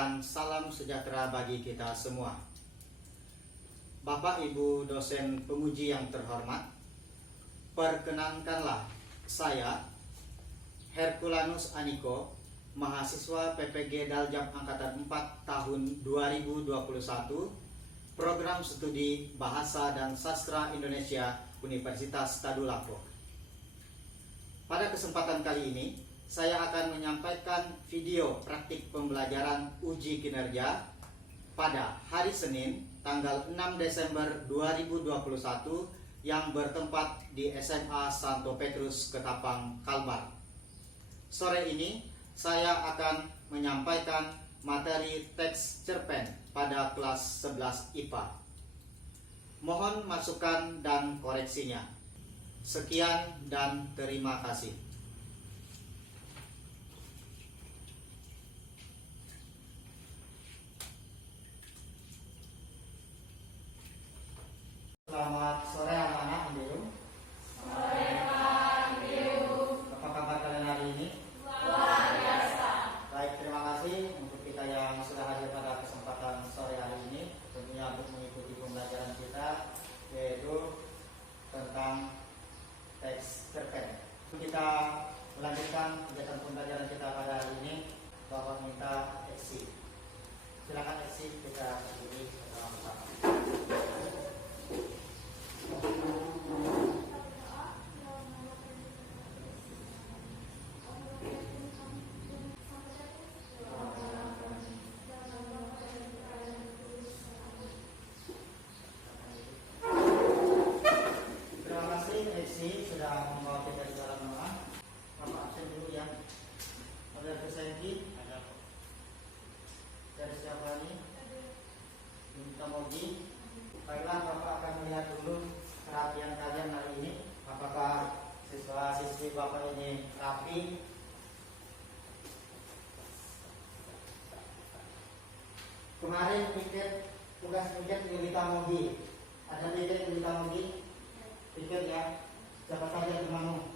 dan salam sejahtera bagi kita semua. Bapak Ibu dosen penguji yang terhormat, perkenankanlah saya, Herculanus Aniko, mahasiswa PPG Daljab Angkatan 4 tahun 2021, Program Studi Bahasa dan Sastra Indonesia Universitas Tadulako. Pada kesempatan kali ini, saya akan menyampaikan video praktik pembelajaran uji kinerja pada hari Senin, tanggal 6 Desember 2021 yang bertempat di SMA Santo Petrus, Ketapang, Kalbar. Sore ini, saya akan menyampaikan materi teks cerpen pada kelas 11 IPA. Mohon masukan dan koreksinya. Sekian dan terima kasih. Selamat sore anak-anak Ambiu. Sore Pak Ambiu. Apa kabar kalian hari ini? Luar biasa. Baik, terima kasih untuk kita yang sudah hadir pada kesempatan sore hari ini, tentunya untuk mengikuti pembelajaran kita, yaitu tentang teks cerpen. Kita melanjutkan kegiatan pembelajaran kita pada hari ini. Bapak minta eksik. Silakan eksik, kita berdiri bersama-sama. Sudah membawa kita di dalam rumah. Bapak absen dulu ya. Ada Kusenki? Ada. Dari siapa ini? Minta Mogi. Baiklah, Bapak akan melihat dulu perhatian kalian hari ini. Apakah siswa-siswi Bapak ini rapi? Kemarin piket tugas piket Yulita Mogi. Ada piket Yulita Mogi? Piket ya. Siapa saja temanmu?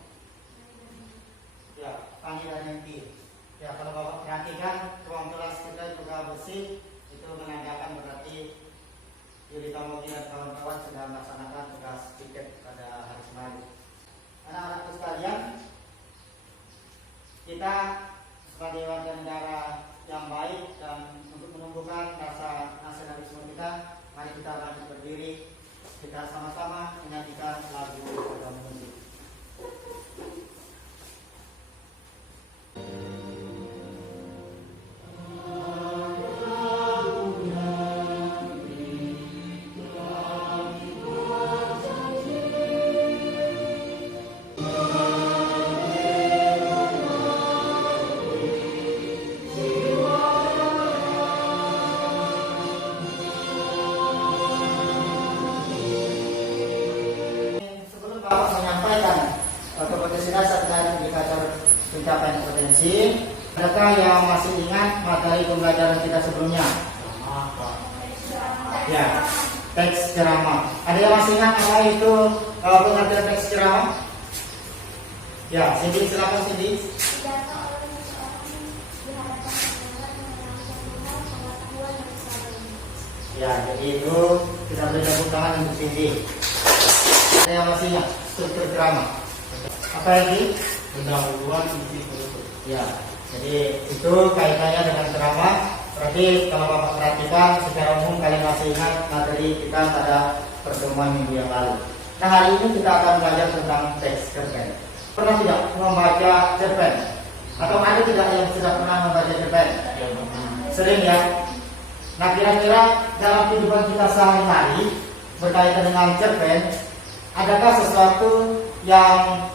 Ya, Pani dan Yanti. Ya, kalau Bapak perhatikan ruang kelas kita juga bersih, itu menandakan berarti Yulita Mogi dan kawan-kawan sudah melaksanakan tugas piket pada hari kemarin. Anak-anakku sekalian, kita sebagai warga negara yang baik dan untuk menumbuhkan rasa nasionalisme kita, mari kita lanjut berdiri. Kita sama-sama menyanyikan lagu Program Musik. Pencapaian potensi. Adakah yang masih ingat materi pembelajaran kita sebelumnya? Ya, teks ceramah. Ada yang masih ingat apa itu pengertian teks ceramah? Ya, Cindy, silakan Cindy. Ya, jadi itu kita beri tepuk tangan untuk Cindy. Ada yang masih ingat struktur ceramah? Apa lagi? Pendahuluan isi penutup. Ya, jadi itu kaitannya dengan ceramah. Berarti kalau Bapak perhatikan secara umum kalian masih ingat materi kita pada pertemuan minggu yang lalu. Nah, hari ini kita akan belajar tentang teks cerpen. Pernah tidak membaca cerpen? Atau ada tidak yang sudah pernah membaca cerpen? Sering ya. Nah, kira-kira dalam kehidupan kita sehari-hari berkaitan dengan cerpen, adakah sesuatu yang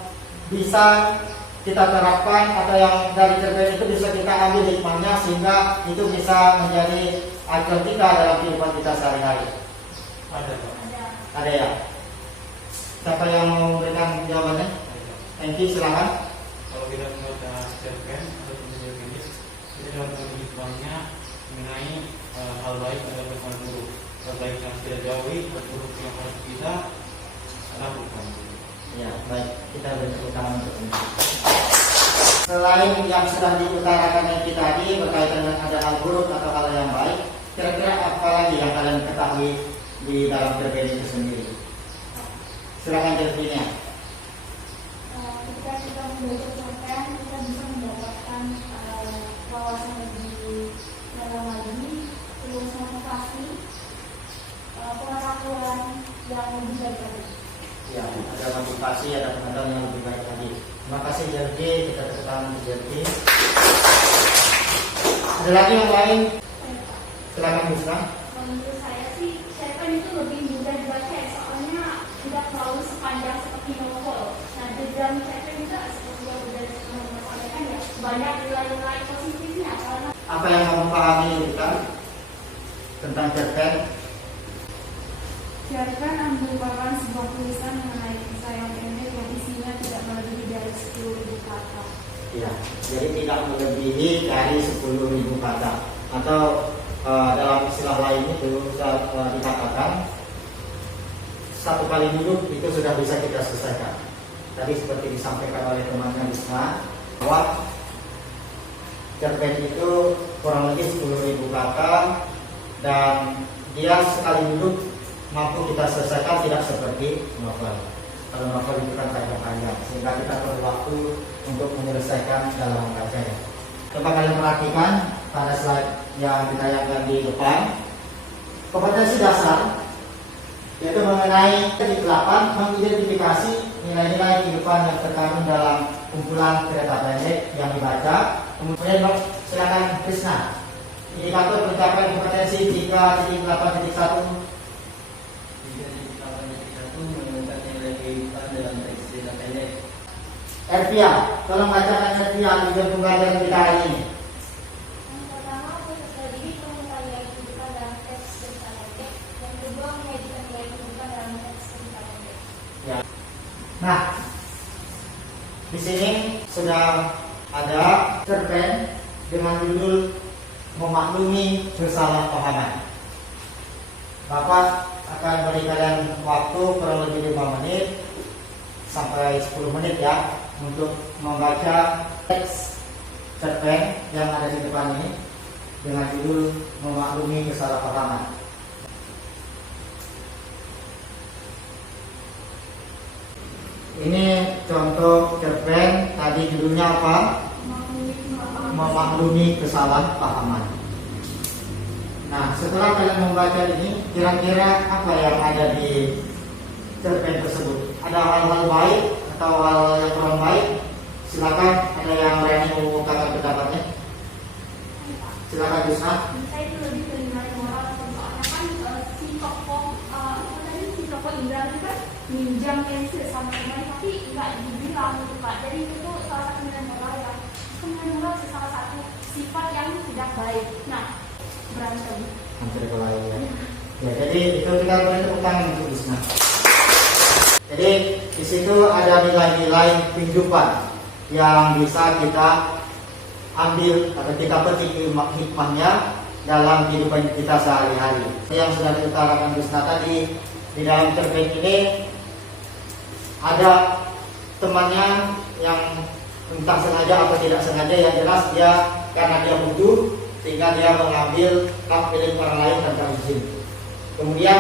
bisa kita terapkan atau yang dari cerpen itu bisa kita ambil hikmahnya sehingga itu bisa menjadi acuan kita dalam kehidupan kita sehari-hari? Ada ya? Siapa yang mau memberikan jawabannya? Thank you, silakan. Kalau kita membaca cerpen atau media jenis, kita dapat hikmahnya mengenai hal baik dan hal buruk. Hal baik yang kita jauhi, hal buruk yang harus kita lakukan. Ya, baik. Kita beri tepuk tangan untuk ini. Selain yang sudah diutarakan Eki tadi berkaitan dengan ada hal buruk atau hal yang baik, kira-kira apa lagi yang kalian ketahui di dalam cerpen itu sendiri? Silakan cerpennya. Ketika kita membaca cerpen, kita bisa mendapatkan wawasan lebih dalam lagi, terus motivasi, pengetahuan yang lebih baik lagi. Ya, ada motivasi, ada pengetahuan yang lebih baik lagi. Terima kasih Jergi, kita tepuk tangan untuk Jergi. Ada lagi yang lain? Silakan Busna. Menurut saya sih, cerpen itu lebih mudah dibaca ya, soalnya tidak terlalu sepanjang seperti novel. Nah, di dalam cerpen juga seperti yang sudah disampaikan ya, banyak nilai-nilai positifnya. Karena Apa yang kamu pahami Rita tentang cerpen? Cerpen merupakan sebuah tulisan mengenai kisah yang pendek yang isinya tidak melebihi dari 10.000 kata. Ya, jadi tidak melebihi dari 10.000 kata. Atau dalam istilah lain itu dikatakan satu kali duduk itu sudah bisa kita selesaikan. Tadi seperti disampaikan oleh temannya Risma bahwa cerpen itu kurang lebih 10.000 kata dan dia sekali duduk mampu kita selesaikan, tidak seperti novel. Kalau novel itu kan panjang-panjang sehingga kita perlu waktu untuk menyelesaikan dalam membacanya. Coba kalian perhatikan pada slide yang ditayangkan di depan. Kompetensi dasar yaitu mengenai ketidaklapan mengidentifikasi nilai-nilai kehidupan yang terkandung dalam kumpulan cerita pendek yang dibaca. Kemudian silakan Krisna. Indikator pencapaian kompetensi 3.8.1 menemukan nilai kehidupan dalam teks cerita pendek. Ervia, tolong bacakan Ervia tujuan pembelajaran kita hari ini. yang pertama, peserta didik menemukan nilai kehidupan dalam teks cerita pendek. Yang kedua, mengajarkan nilai kehidupan dalam teks cerita pendek. Ya. Nah, di sini sudah ada cerpen dengan judul Memaklumi Kesalahpahaman. Bapak akan beri kalian waktu kurang lebih 5 menit sampai 10 menit ya untuk membaca teks cerpen yang ada di depan ini dengan judul Memaklumi Kesalahpahaman. Ini contoh cerpen, tadi judulnya apa? Memaklumi Kesalahpahaman. Nah, setelah kalian membaca ini, kira-kira apa yang ada di cerpen tersebut? Ada hal-hal baik atau hal yang kurang baik? Silakan, ada yang berani mengungkapkan pendapatnya. Silakan Yusna. Saya itu lebih ke nilai moral, soalnya kan si tokoh Indra itu kan minjam pensil sama teman tapi nggak dibilang gitu Kak. Jadi itu salah satu nilai moral ya. Nilai moral salah satu sifat yang tidak baik. Nah, berantem. Hampir kelahi ya. Ya, jadi itu kita beri tepuk tangan untuk Yusna. Jadi di situ ada nilai-nilai kehidupan yang bisa kita ambil atau kita petik hikmahnya dalam kehidupan kita sehari-hari. Yang sudah diutarakan Yusna tadi, di dalam cerpen ini ada temannya yang entah sengaja atau tidak sengaja, yang jelas dia karena dia butuh sehingga dia mengambil hak milik orang lain tanpa izin. Kemudian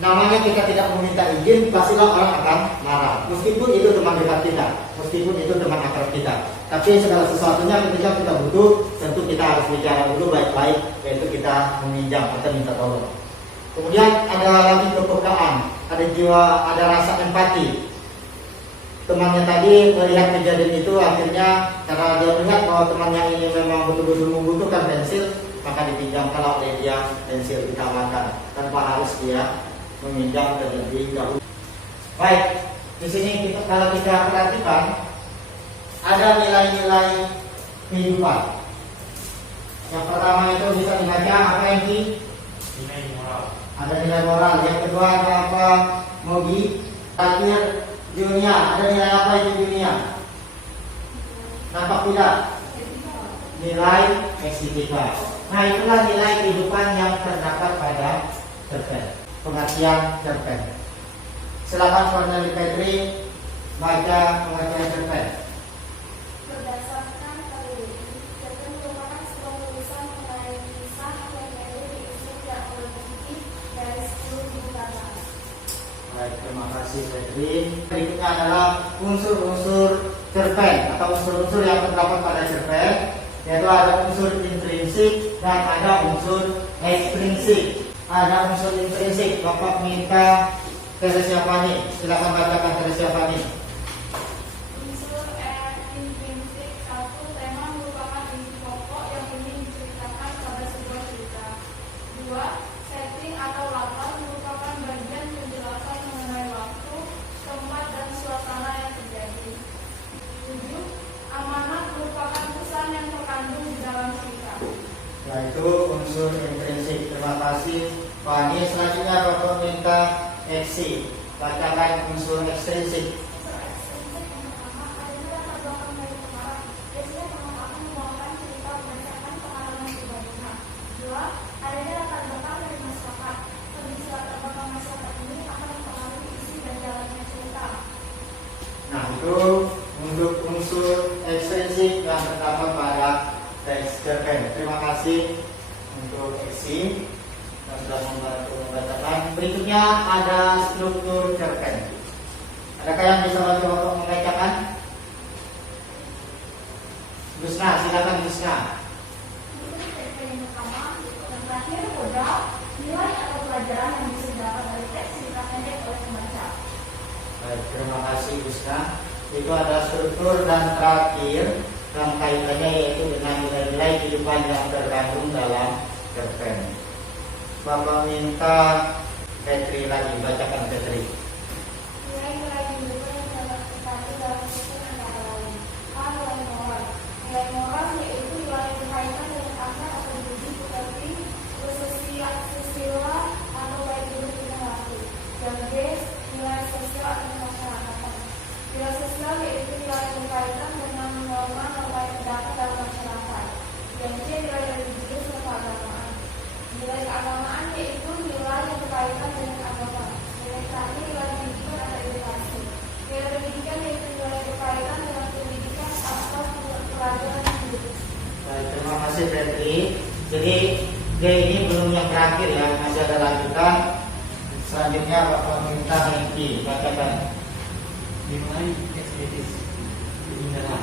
namanya kita tidak meminta izin, pastilah orang akan marah. Meskipun itu teman dekat kita, meskipun itu teman akrab kita. Tapi segala sesuatunya ketika kita butuh, tentu kita harus bicara dulu baik-baik, yaitu kita meminjam atau minta tolong. Kemudian ada lagi kepekaan, ada jiwa, ada rasa empati. Temannya tadi melihat kejadian itu, akhirnya karena dia melihat bahwa temannya ini memang betul-betul membutuhkan pensil, maka dipinjamkan oleh dia pensil, ditawarkan tanpa harus dia meminjam terlebih dahulu. Baik, di sini kalau kita perhatikan ada nilai-nilai kehidupan. Yang pertama itu bisa dibaca apa yang di Nilai moral. ada nilai moral. Yang kedua ada apa? Mogi. Terakhir dunia. Ada nilai apa itu dunia? Nampak tidak? Nilai estetika. Nah, itulah nilai kehidupan yang terdapat pada cerpen. Pengertian cerpen. Silakan Cornelia Petri baca pengertian cerpen. kasih Febri. Berikutnya adalah unsur-unsur cerpen atau unsur-unsur yang terdapat pada cerpen, yaitu ada unsur intrinsik dan ada unsur ekstrinsik. Ada unsur intrinsik, Bapak minta Teresia Fani, silakan bacakan Teresia Fani. Unsur intrinsik satu, tema merupakan inti pokok yang ingin diceritakan pada sebuah cerita. Dua, setting atau latar merupakan bagian penjelasan mengenai waktu, tempat, dan suasana yang terjadi. Tujuh, amanat merupakan pesan yang terkandung di dalam cerita. Yaitu unsur intrinsik. Terima kasih Fani. Selanjutnya Bapak minta Eksi, bacakan unsur ekstrinsik. Nah, itu untuk unsur ekstrinsik yang terdapat pada teks cerpen. Terima kasih untuk Eksi yang sudah membantu membacakan. Berikutnya ada struktur cerpen. Adakah yang bisa bantu Bapak membacakan? Gusna, silakan Gusna. Yang pertama, yang terakhir, modal, nilai atau pelajaran yang bisa didapat dari teks cerita pendek oleh pembaca. Baik, terima kasih Gusna. Itu ada struktur dan terakhir dan kaitannya yaitu dengan nilai-nilai kehidupan yang terkandung dalam cerpen. Bapak minta Petri lagi, bacakan Petri. Nilai-nilai kehidupan yang dapat terkandung dalam cerita antara lain. A. Nilai moral. Nilai moral yaitu nilai yang berkaitan dengan akhlak atau budi pekerti, susila atau baik buruk tingkah laku. Yang B. Nilai sosial atau kemasyarakatan. Nilai sosial yaitu nilai yang berkaitan dengan norma-norma yang terdapat dalam masyarakat. Yang C. Nilai religius atau keagamaan. Nilai keagamaan yaitu nilai yang berkaitan dengan agama. Nilai terakhir nilai pendidikan atau edukasi. Nilai pendidikan yaitu nilai yang berkaitan dengan pendidikan atau pelajaran hidup. Baik, terima kasih Petri. Jadi D ini belum yang terakhir ya, masih ada lanjutan. Selanjutnya Bapak minta Hengki, bacakan. Nilai estetis keindahan.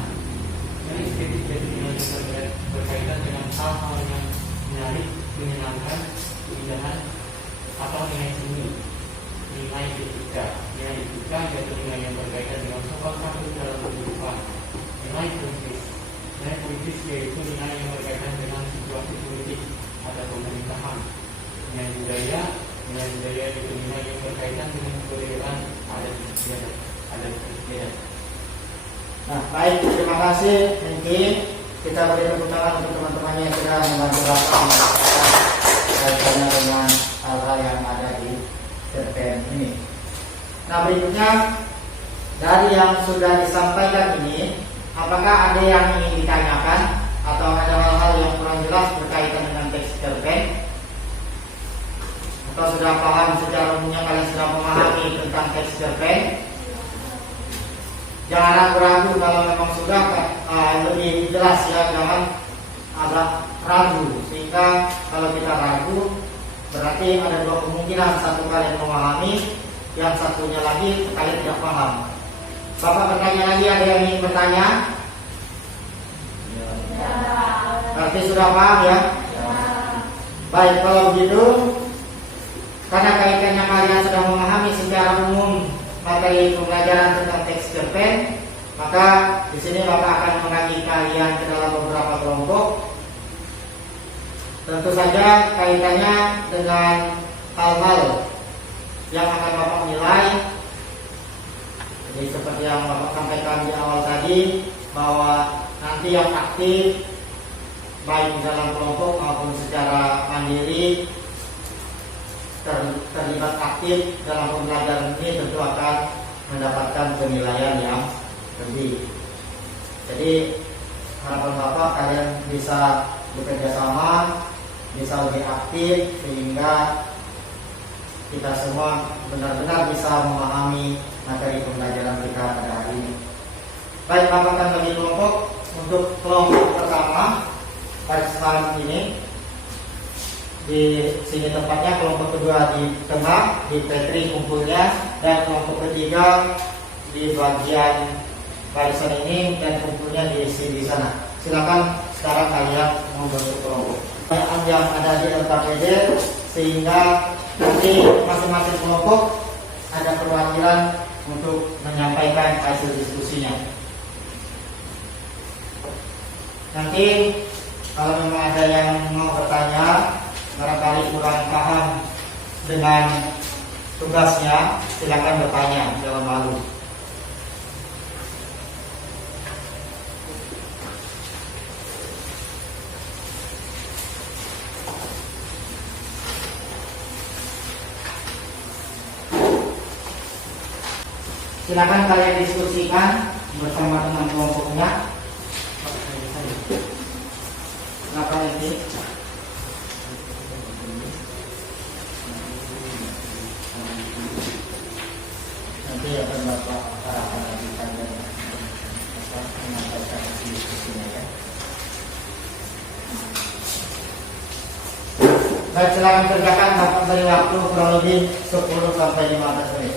Nilai estetis yaitu nilai yang berkaitan dengan hal-hal yang menarik, menyenangkan, keindahan, atau nilai seni. Nilai etika. Nilai etika yaitu nilai yang berkaitan dengan sopan santun dalam kehidupan. Nilai politis. Nilai politis yaitu nilai yang berkaitan dengan situasi politik atau pemerintahan. Nilai budaya. Nilai budaya yaitu nilai yang berkaitan dengan kebudayaan adat istiadat. Nah, baik, terima kasih Hengki. Kita beri tepuk tangan untuk teman-teman yang sudah membantu Bapak membacakan kaitannya dengan hal-hal yang ada di cerpen ini. Nah, berikutnya dari yang sudah disampaikan ini, apakah ada yang ingin ditanyakan atau ada hal-hal yang kurang jelas berkaitan dengan teks cerpen? Atau sudah paham secara umumnya, kalian sudah memahami tentang teks cerpen? Jangan ragu-ragu, kalau memang sudah lebih jelas ya, jangan agak ragu. Sehingga kalau kita ragu, berarti ada dua kemungkinan: satu kalian memahami, yang satunya lagi kalian tidak paham. Bapak bertanya lagi, ada yang ingin bertanya? Berarti sudah paham ya? Baik, kalau begitu, karena kaitannya kalian sudah memahami secara umum materi pembelajaran tentang teks cerpen, maka di sini Bapak akan membagi kalian ke dalam beberapa kelompok. Tentu saja kaitannya dengan hal-hal yang akan Bapak nilai. Jadi seperti yang Bapak sampaikan di awal tadi, bahwa nanti yang aktif baik di dalam kelompok maupun secara mandiri terlibat aktif dalam pembelajaran ini tentu akan mendapatkan penilaian yang lebih. Jadi harapan Bapak kalian bisa bekerja sama, bisa lebih aktif sehingga kita semua benar-benar bisa memahami materi pembelajaran kita pada hari ini. Baik, Bapak akan bagi kelompok. Untuk kelompok pertama pada kesempatan ini, Di sini tempatnya, kelompok kedua di tengah, di Petri kumpulnya, dan kelompok ketiga di bagian barisan ini dan kumpulnya di sana. Silakan sekarang kalian membentuk kelompok. Yang ada di LKPD sehingga nanti masing-masing kelompok ada perwakilan untuk menyampaikan hasil diskusinya. Nanti kalau memang ada yang mau bertanya, barangkali kurang paham dengan tugasnya, silakan bertanya, jangan malu. Silakan kalian diskusikan bersama dengan kelompoknya. Kenapa ini? Nanti akan Bapak akan lanjutkan dan menyampaikan diskusinya ya. Baik, silakan kerjakan. Bapak beri waktu kurang lebih 10 sampai 15 menit.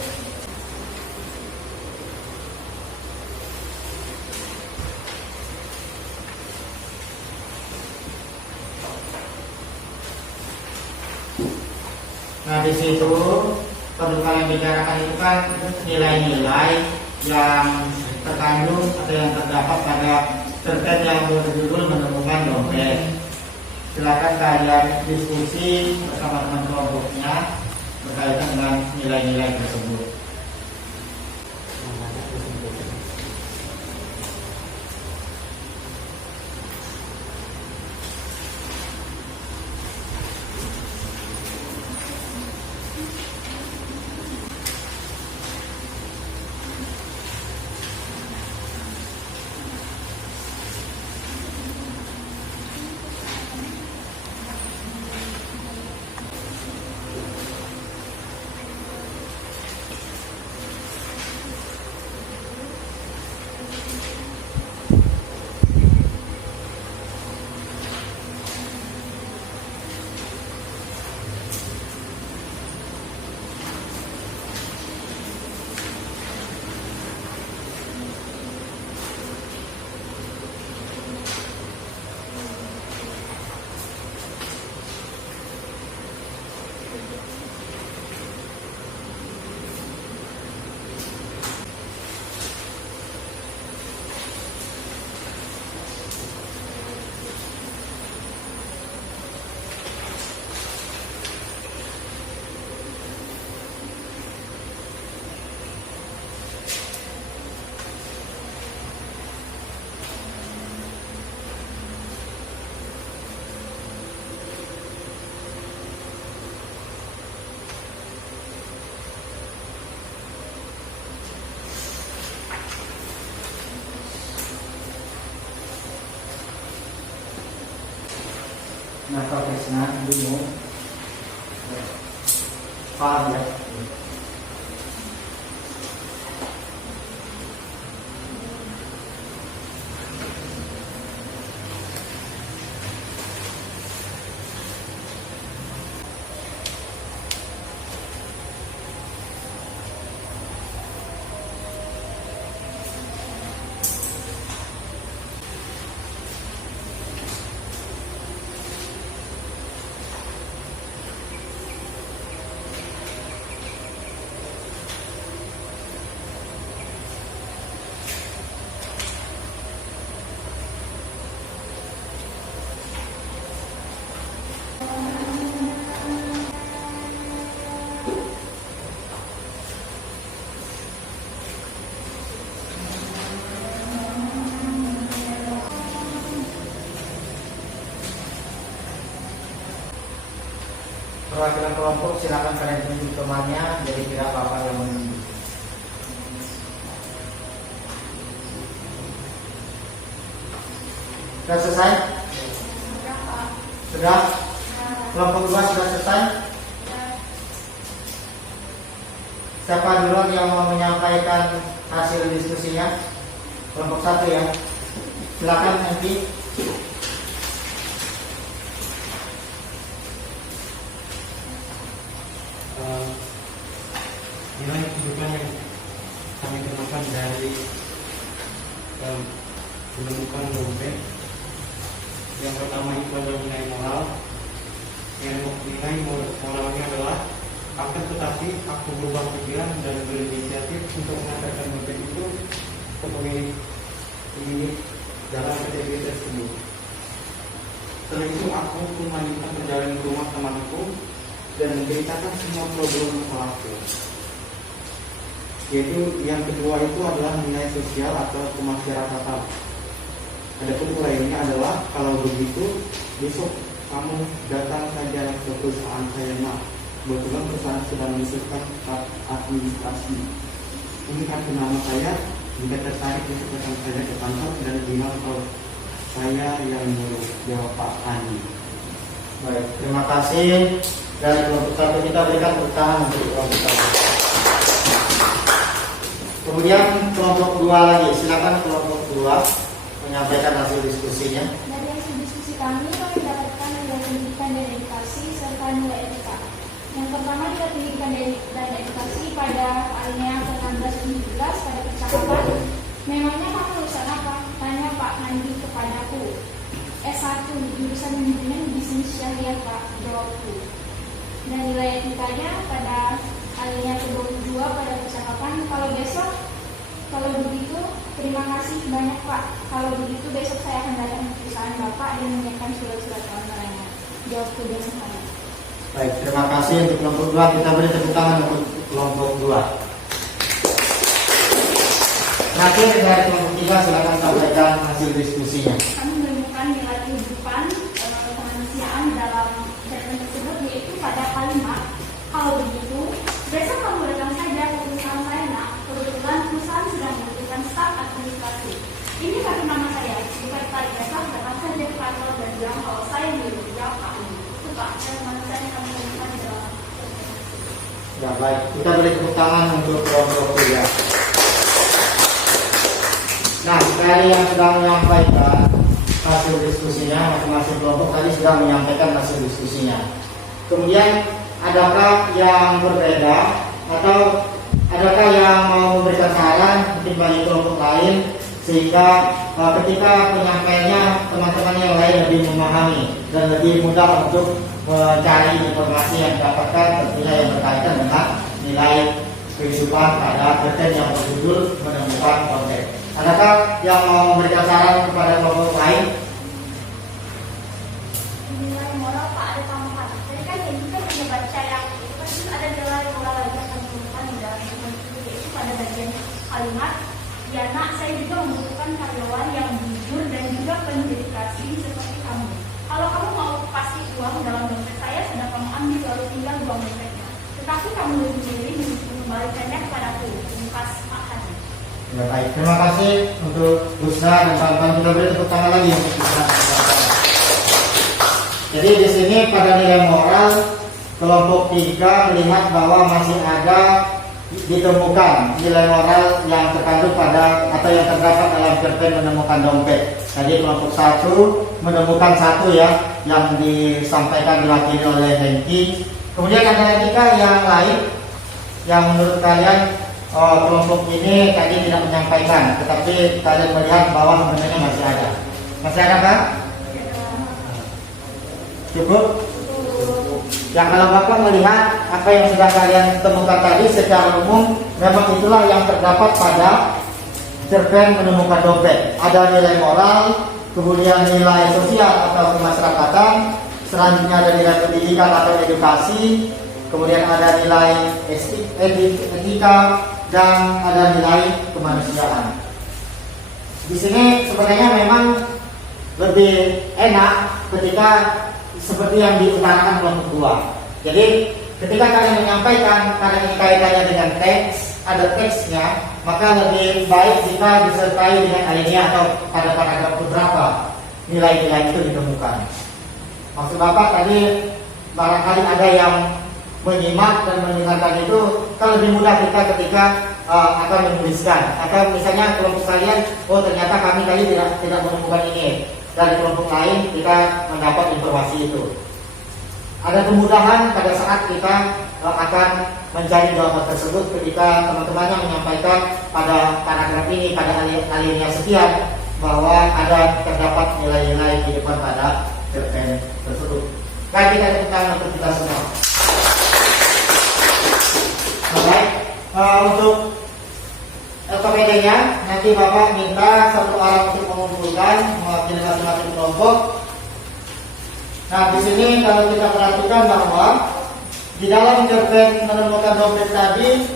Nah, di situ perlu kalian bicarakan itu kan nilai-nilai yang terkandung atau yang terdapat pada cerpen yang berjudul Menemukan Dompet. Silakan kalian diskusi bersama teman kelompoknya berkaitan dengan nilai-nilai tersebut. Kenapa Krisna bingung? Paham ya? Perwakilan kelompok silakan kalian tunjuk temannya, jadi tidak apa-apa yang menunjuk. Sudah selesai? Sudah? Kelompok 2 sudah selesai? Siapa duluan yang mau menyampaikan hasil diskusinya? Kelompok 1 ya. Silakan nanti. nilai kehidupan yang kami temukan dari menemukan dompet. Yang pertama itu adalah nilai moral. Yang nilai moralnya adalah akan tetapi aku berubah pikiran dan berinisiatif untuk mengantarkan dompet itu ke pemilik ini dalam KTP tersebut. Setelah itu aku pun melanjutkan perjalanan ke rumah temanku dan menceritakan semua problem aku. Yaitu yang kedua itu adalah nilai sosial atau kemasyarakatan. Adapun lainnya adalah kalau begitu besok kamu datang saja ke perusahaan saya nak. Kebetulan perusahaan sedang menyusun administrasi. Ini kartu nama saya. Jika tertarik besok datang saja ke kantor dan bilang kalau saya yang menyuruh, jawab Pak Andi. Baik, terima kasih. Dari kelompok satu kita berikan tepuk tangan untuk kelompok satu. Kemudian kelompok dua lagi, silakan kelompok dua menyampaikan hasil diskusinya. Dari hasil diskusi kami mendapatkan nilai pendidikan dan edukasi serta nilai etika. Yang pertama nilai pendidikan dan edukasi pada alinea ke-16-17 pada percakapan. Memangnya kamu lulusan apa? Tanya Pak Andi kepadaku. S1 jurusan manajemen bisnis syariah Pak, jawabku. Dan nilai etikanya pada alinea ke-22 pada percakapan. Kalau begitu terima kasih banyak Pak. Kalau begitu besok saya akan datang ke perusahaan Bapak dan menyiapkan surat-surat lainnya. Jawabku dengan sama. Baik, terima kasih untuk kelompok dua. Kita beri tepuk tangan untuk kelompok dua. Terakhir dari kelompok tiga, silakan sampaikan hasil diskusinya. Kami menemukan nilai kehidupan kemanusiaan dalam cerpen tersebut, yaitu pada kalimat kalau begitu besok kamu datang saja ke perusahaan saya nak. Kebetulan perusahaan sedang membutuhkan staf administrasi. Ini kartu nama saya. Jika tertarik besok datang saja ke kantor dan bilang kalau saya menyuruh, jawab Pak Andi. Itu Pak, yang manusia yang kami temukan di dalam. Ya baik, kita beri tepuk tangan untuk kelompok tiga. Nah, dari yang sudah menyampaikan hasil diskusinya, masing-masing kelompok tadi sudah menyampaikan hasil diskusinya. Kemudian, adakah yang berbeda atau adakah yang mau memberikan saran mungkin bagi kelompok lain sehingga ketika penyampaiannya teman-teman yang lain lebih memahami dan lebih mudah untuk mencari informasi yang didapatkan tentunya yang berkaitan dengan nilai kehidupan pada cerpen yang berjudul Menemukan Dompet. Adakah yang mau memberikan saran kepada kelompok lain? Nilai moral Pak ada tambahan. Jadi kan yang kita punya baca yang itu kan ada nilai moral lagi yang kami temukan di dalam cerpen itu, yaitu pada bagian kalimat ya nak, saya juga membutuhkan karyawan yang jujur dan juga penuh dedikasi seperti kamu. Kalau kamu mau pasti uang dalam dompet saya sudah kamu ambil lalu tinggal buang dompetnya. Tetapi kamu lebih memilih mengembalikannya kepadaku. Mukas Pak Andi. Ya, baik, terima kasih untuk Busna dan kawan-kawan. Kita beri tepuk tangan lagi untuk Busna. Jadi di sini pada nilai moral kelompok 3 melihat bahwa masih ada ditemukan nilai moral yang terkandung pada atau yang terdapat dalam cerpen Menemukan Dompet. Tadi kelompok 1 menemukan satu ya yang disampaikan diwakili oleh Hengki. Kemudian ada etika yang lain yang menurut kalian kelompok ini tadi tidak menyampaikan, tetapi kalian melihat bahwa sebenarnya masih ada. Masih ada kan? Cukup? Ya, kalau Bapak melihat apa yang sudah kalian temukan tadi secara umum, memang itulah yang terdapat pada cerpen Menemukan Dompet. Ada nilai moral, kemudian nilai sosial atau kemasyarakatan, selanjutnya ada nilai pendidikan atau edukasi, kemudian ada nilai etika, dan ada nilai kemanusiaan. Di sini sebenarnya memang lebih enak ketika seperti yang diutarakan kelompok 2. Jadi ketika kalian menyampaikan karena ini kaitannya dengan teks, ada teksnya, maka lebih baik jika disertai dengan alinea atau pada paragraf beberapa nilai-nilai itu ditemukan. Maksud Bapak tadi barangkali ada yang menyimak dan mendengarkan itu kan lebih mudah kita ketika akan menuliskan atau misalnya kelompok kalian, oh ternyata kami tadi tidak menemukan ini, dari kelompok lain kita mendapat informasi itu. ada kemudahan pada saat kita akan mencari jawaban tersebut ketika teman-teman yang menyampaikan pada paragraf ini pada alinea sekian bahwa terdapat nilai-nilai di depan pada cerpen tersebut. Baik, kita tepuk tangan untuk kita semua. Baik, untuk LKPD-nya nanti Bapak minta satu orang untuk mengumpulkan mewakili masing-masing kelompok. Nah, di sini kalau kita perhatikan bahwa di dalam cerpen menemukan dompet tadi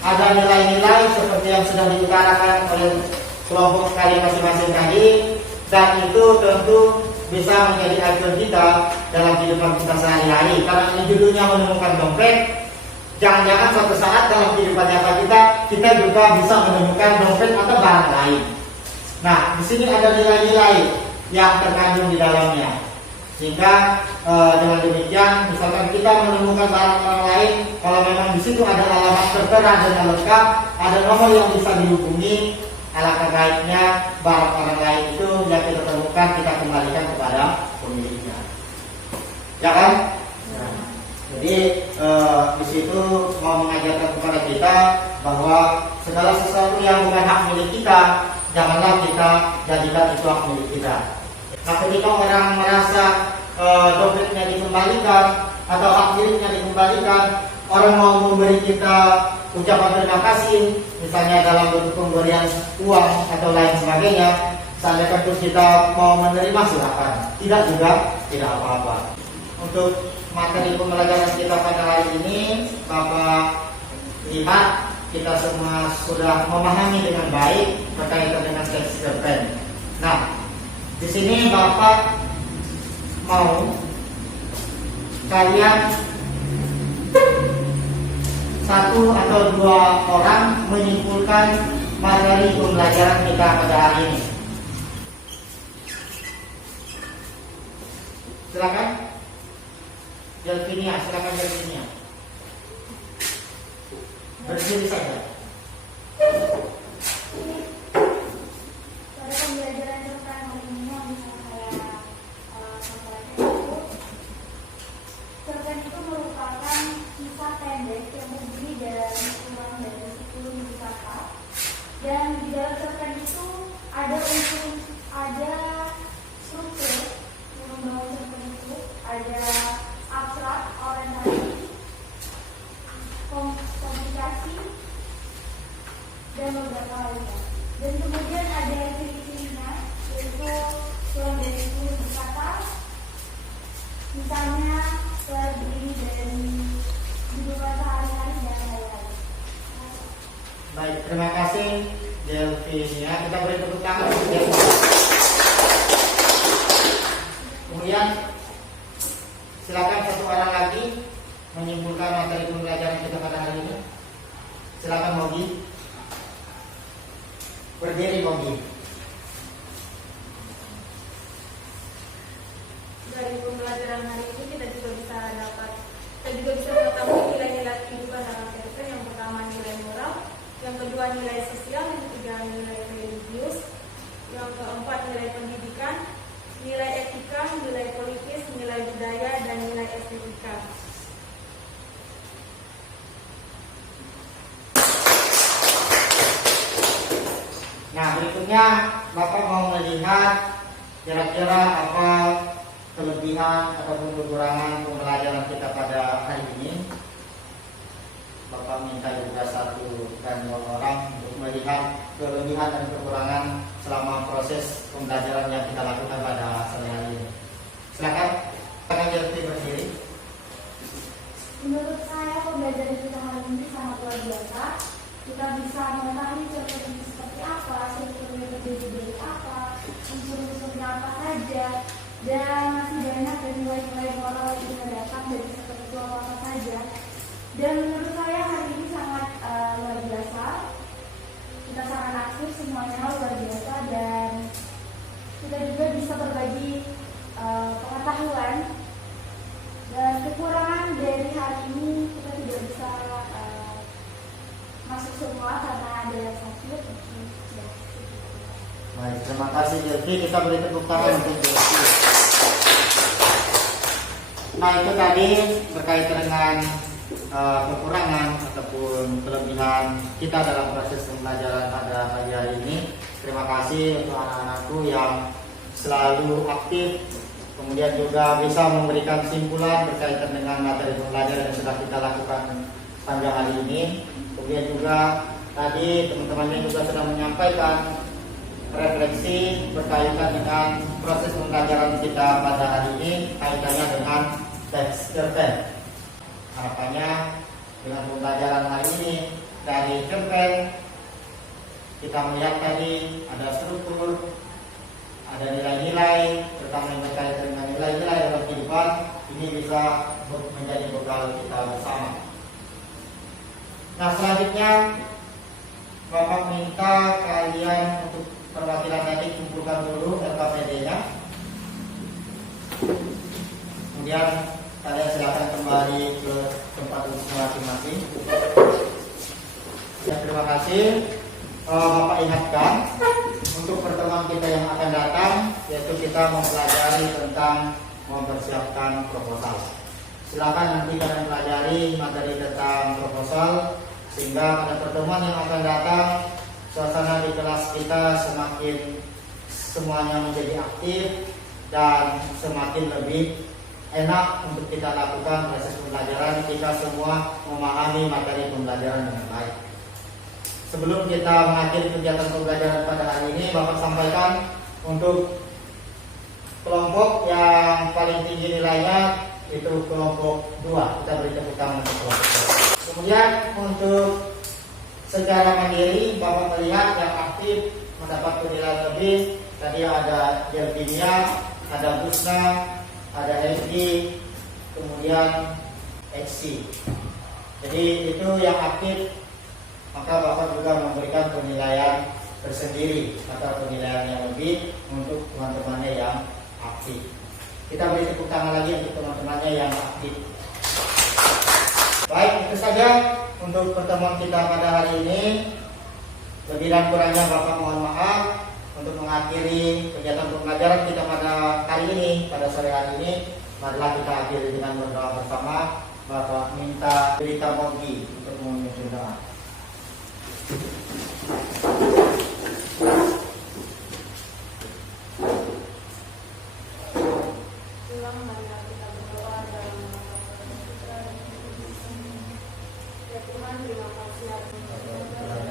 ada nilai-nilai seperti yang sudah diutarakan oleh kelompok kalian masing-masing tadi, dan itu tentu bisa menjadi acuan kita dalam kehidupan kita sehari-hari. Karena ini judulnya menemukan dompet, jangan-jangan suatu saat dalam kehidupan nyata kita juga bisa menemukan dompet atau barang lain. Nah, di sini ada nilai-nilai yang terkandung di dalamnya. Sehingga dengan demikian, misalkan kita menemukan barang-barang lain, kalau memang di situ ada alamat tertera dan lengkap, ada nomor yang bisa dihubungi, alangkah baiknya barang-barang lain itu yang kita temukan kita kembalikan kepada pemiliknya, ya kan? Nah, jadi di situ mau mengajarkan kepada kita bahwa segala sesuatu yang bukan hak milik kita, janganlah kita jadikan itu hak milik kita. Nah, ketika orang merasa dompetnya dikembalikan atau hak miliknya dikembalikan, orang mau memberi kita ucapan terima kasih, misalnya dalam bentuk pemberian uang atau lain sebagainya, seandainya kita mau menerima silakan, tidak juga tidak apa-apa. Untuk materi pembelajaran kita pada hari ini, Bapak lihat kita semua sudah memahami dengan baik berkaitan dengan teks cerpen. Nah, di sini Bapak mau kalian satu atau dua orang menyimpulkan materi pembelajaran kita pada hari ini. Silakan. Delvinia, silakan Delvinia. Berdiri saja. Pada pembelajaran cerpen hari ini yang bisa saya sampaikan itu, cerpen itu merupakan kisah pendek yang terdiri dari kurang dari 10 kata, dan di dalam cerpen itu ada struktur yang membangun cerpen itu, ada abstrak, orientasi, komunikasi, dan beberapa lainnya. Dan kemudian ada ciri-cirinya, yaitu kurang dari 10 kata, misalnya terdiri dari kehidupan sehari-hari dan lain-lain. Baik, terima kasih Delvinia. Kita beri tepuk tangan untuk Delvinia. Kemudian silakan satu orang lagi menyimpulkan materi pembelajaran kita pada hari ini. Silakan Mogi. Berdiri Mogi. Dari pembelajaran hari ini kita juga bisa mengetahui nilai-nilai kehidupan dalam cerpen. Yang pertama nilai moral, yang kedua nilai sosial, yang ketiga nilai religius, yang keempat nilai pendidikan, nilai etika, nilai politis, nilai budaya, dan nilai estetika. Nah, berikutnya Bapak mau melihat kira-kira apa kelebihan ataupun kekurangan pembelajaran kita pada hari ini. Bapak minta juga satu dan dua orang untuk melihat kelebihan dan kekurangan selama proses pembelajaran yang kita lakukan pada sore hari ini. Silakan, akan jadi berdiri. Menurut saya pembelajaran kita hari ini sangat luar biasa. Kita bisa mengetahui cerpen itu seperti apa, strukturnya terdiri dari apa, unsur-unsurnya apa saja, dan masih banyak dari nilai-nilai moral yang kita dapat dari cerpen itu apa saja. Dan menurut saya hari ini sangat luar biasa. Kita sangat aktif, semuanya luar biasa, dan kita juga bisa berbagi pengetahuan. Dan kekurangan dari hari ini kita tidak bisa masuk semua karena ada yang sakit. Baik, terima kasih Delvi. Kita beri tepuk tangan untuk Delvi. Nah itu tadi berkaitan dengan kekurangan ataupun kelebihan kita dalam proses pembelajaran pada pagi hari ini. Terima kasih untuk anak-anakku yang selalu aktif, kemudian juga bisa memberikan kesimpulan berkaitan dengan materi pembelajaran yang sudah kita lakukan sepanjang hari ini. Kemudian juga tadi teman-temannya juga sudah menyampaikan refleksi berkaitan dengan proses pembelajaran kita pada hari ini kaitannya dengan teks cerpen. Harapannya dengan pembelajaran hari ini dari cerpen kita melihat tadi ada struktur, ada nilai-nilai, terutama yang berkaitan dengan nilai-nilai dalam kehidupan, ini bisa menjadi bekal kita bersama. Nah selanjutnya Bapak minta kalian untuk perwakilan tadi kumpulkan dulu LKPD-nya. Kemudian kalian silakan kembali ke tempat duduk masing-masing. Ya, terima kasih. Bapak ingatkan untuk pertemuan kita yang akan datang, yaitu kita mempelajari tentang mempersiapkan proposal. Silakan nanti kalian pelajari materi tentang proposal, sehingga pada pertemuan yang akan datang suasana di kelas kita semakin semuanya menjadi aktif dan semakin lebih enak untuk kita lakukan proses pembelajaran. Kita semua memahami materi pembelajaran dengan baik. Sebelum kita mengakhiri kegiatan pembelajaran pada hari ini, Bapak sampaikan untuk kelompok yang paling tinggi nilainya itu kelompok 2. Kita beri tepuk tangan untuk kelompok 2. Kemudian untuk secara mandiri Bapak melihat yang aktif mendapat penilaian lebih. Tadi ada Jelvinia, ada Busna, ada Egi, kemudian XC. Jadi itu yang aktif, maka Bapak juga memberikan penilaian tersendiri atau penilaian yang lebih untuk teman-temannya yang aktif. Kita beri tepuk tangan lagi untuk teman-temannya yang aktif. Baik, itu saja untuk pertemuan kita pada hari ini. Lebih dan kurangnya Bapak mohon maaf. Untuk mengakhiri kegiatan pembelajaran kita pada hari ini, pada sore hari ini, marilah kita akhiri dengan berdoa bersama. Bapak minta berita Mogi untuk memimpin doa. Tuhan, marilah kita berdoa dalam nama Tuhan. Ya Tuhan, terima kasih atas